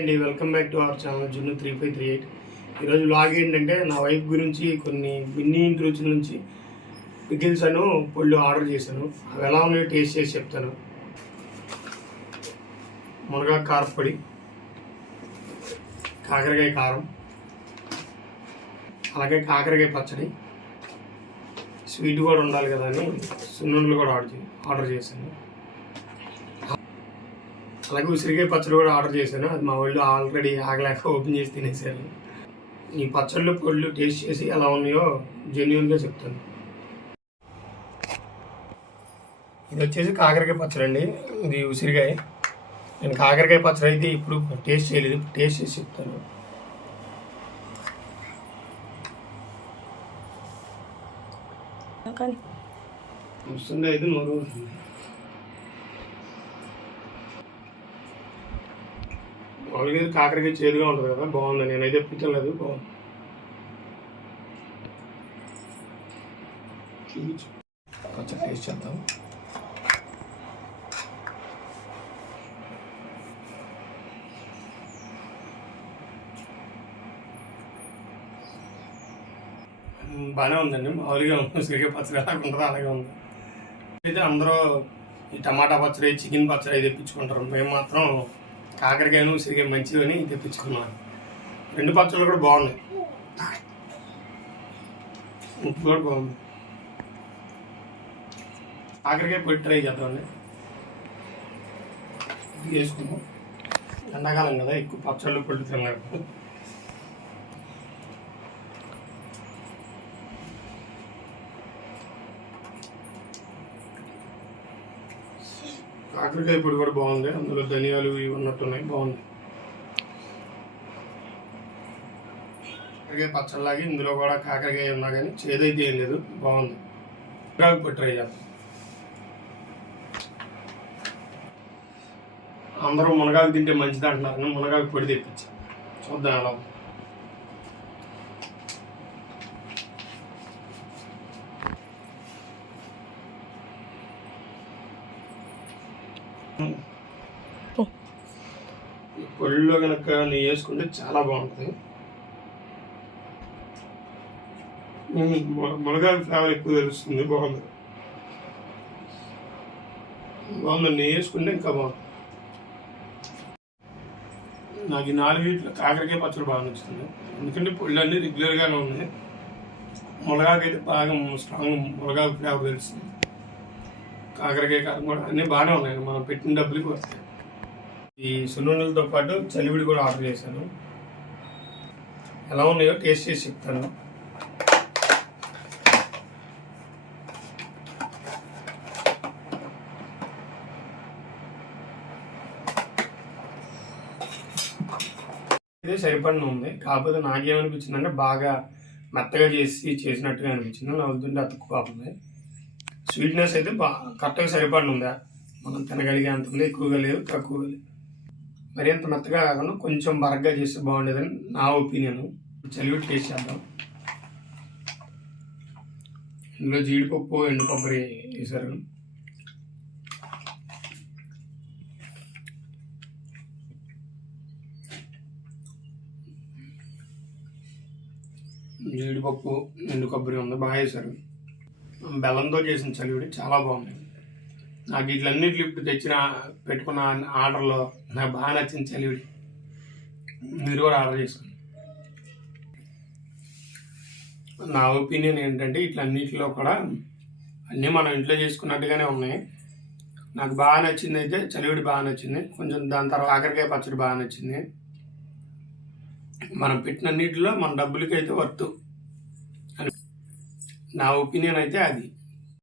అండి welcome back to our channel జున్ను 3538. ఈరోజు వ్లాగ్ ఏంటంటే నా వైఫ్ గురించి కొన్ని బిన్నీ ఇంటి రుచుల నుంచి పికిల్స్ అను పొళ్ళు ఆర్డర్ చేశాను. అవి ఎలా ఉన్నాయో టేస్ట్ చేసి చెప్తాను. మునగా కారపొడి, కాకరకాయ కారం, అలాగే కాకరకాయ పచ్చడి, స్వీట్ కూడా ఉండాలి కదా అని సున్నుండలు కూడా ఆర్డర్ చేశాను. అలాగే ఉసిరికాయ పచ్చడి కూడా ఆర్డర్ చేశాను. అది మా వాళ్ళు ఆల్రెడీ ఆగలేక ఓపెన్ చేసి తినేసాను. ఈ పచ్చళ్ళు పొళ్ళు టేస్ట్ చేసి ఎలా ఉన్నాయో జెన్యూన్గా చెప్తాను. ఇది వచ్చేసి కాకరకాయ పచ్చడి అండి. ఇది ఉసిరికాయ. నేను కాకరకాయ పచ్చడి అయితే ఇప్పుడు టేస్ట్ చేయలేదు, టేస్ట్ చేసి చెప్తాను. వస్తుంది అయితే నోరు మామూలుగా కాకరకాయ చేదుగా ఉంటుంది కదా, బాగుంది. నేనైతే ఎప్పించలేదు, బాగుంది. చూపించు కొంచెం టేస్ట్ చేద్దాం. బాగానే ఉందండి. మామూలుగా ఉసిరికాయ పచ్చడి ఎలాగ ఉంటుందో అలాగే ఉంది. అయితే అందరూ ఈ టమాటా పచ్చడి, చికెన్ పచ్చడి తెప్పించుకుంటారు. మేము మాత్రం కాకరకాయను ఉసిరికాయ మంచిదని తెప్పించుకున్నాను. రెండు పచ్చళ్ళు కూడా బాగున్నాయి, ఉప్పు కూడా బాగుంది. కాకరకాయ పొడి ట్రై చేద్దామండి. వేసుకుందాం. ఎండాకాలం కదా, ఎక్కువ పచ్చళ్ళు పొడి తినలేదు. కాకరకాయ పొడి కూడా బాగుంది. అందులో ధనియాలు ఇవి ఉన్నట్టున్నాయి, బాగుంది. కాకరకాయ పచ్చళ్ళలాగే ఇందులో కూడా కాకరకాయ ఉన్నా కానీ చేదైతే ఏం లేదు, బాగుంది. మునగాకు పొడి ట్రై చేద్దాం. అందరూ మునగాకు తింటే మంచిది అంటున్నారు, మునగాకు పొడి తెప్పించి చూద్దాం ఎలా ఉంది. పొడిలో కనుక నెయ్యి వేసుకుంటే చాలా బాగుంటుంది. మునగాకు ఫ్లేవర్ ఎక్కువ తెలుస్తుంది, బాగుంది. నెయ్యి వేసుకుంటే ఇంకా బాగుంది. నాకు ఈ 4 వీటిలో కాకరకాయ పచ్చడి బాగా నచ్చుతుంది. ఎందుకంటే పొళ్ళు అన్నీ రెగ్యులర్గానే ఉన్నాయి. మునగాకు అయితే బాగా స్ట్రాంగ్ మునగాకు ఫ్లేవర్ తెలుస్తుంది. కాకరకాయ కారం కూడా అన్నీ బాగానే ఉన్నాయి, మనం పెట్టిన డబ్బులకి వస్తాయి. ఈ సున్నుండలతో పాటు చలివిడి కూడా ఆర్డర్ చేశాను. ఎలా ఉన్నాయో టేస్ట్ చేసి చెప్తాను. ఇదే సరిపడిన ఉంది. కాకపోతే నాకేమనిపించిందంటే బాగా మెత్తగా చేసినట్టుగా అనిపించింది. నవ్వుతుంటే అతుక్కు కాకుండా స్వీట్నెస్ అయితే కరెక్ట్గా సరిపడిన ఉందా, మనం తినగలిగే అంత ఉంది. ఎక్కువగా లేదు, తక్కువగా లేదు. మరి అంత మెత్తగా కాకుండా కొంచెం బరగ్గా చేస్తే బాగుండేదని నా ఒపీనియన్. చలివిడి టేస్ట్ చేద్దాం. ఇందులో జీడిపప్పు, ఎండు కొబ్బరి వేసారు. జీడిపప్పు, ఎండు కొబ్బరి ఉంది, బాగా వేసారు. బెల్లంతో చేసిన చలివిడి చాలా బాగుంది. నాకు ఇట్లన్నిట్లు ఇప్పుడు పెట్టుకున్న ఆర్డర్లో నాకు బాగా నచ్చిన చలివిడి. మీరు కూడా ఆర్డర్ చేసుకోండి. నా ఒపీనియన్ ఏంటంటే ఇట్లన్నిటిలో కూడా అన్నీ మనం ఇంట్లో చేసుకున్నట్టుగానే ఉన్నాయి. నాకు బాగా నచ్చింది అయితే చలివిడి బాగా నచ్చింది. కొంచెం దాని తర్వాత కాకరకాయ పచ్చడి బాగా నచ్చింది. మనం పెట్టిన నీటిలో మన డబ్బులకి అయితే వర్త్ అని నా ఒపీనియన్ అయితే అది.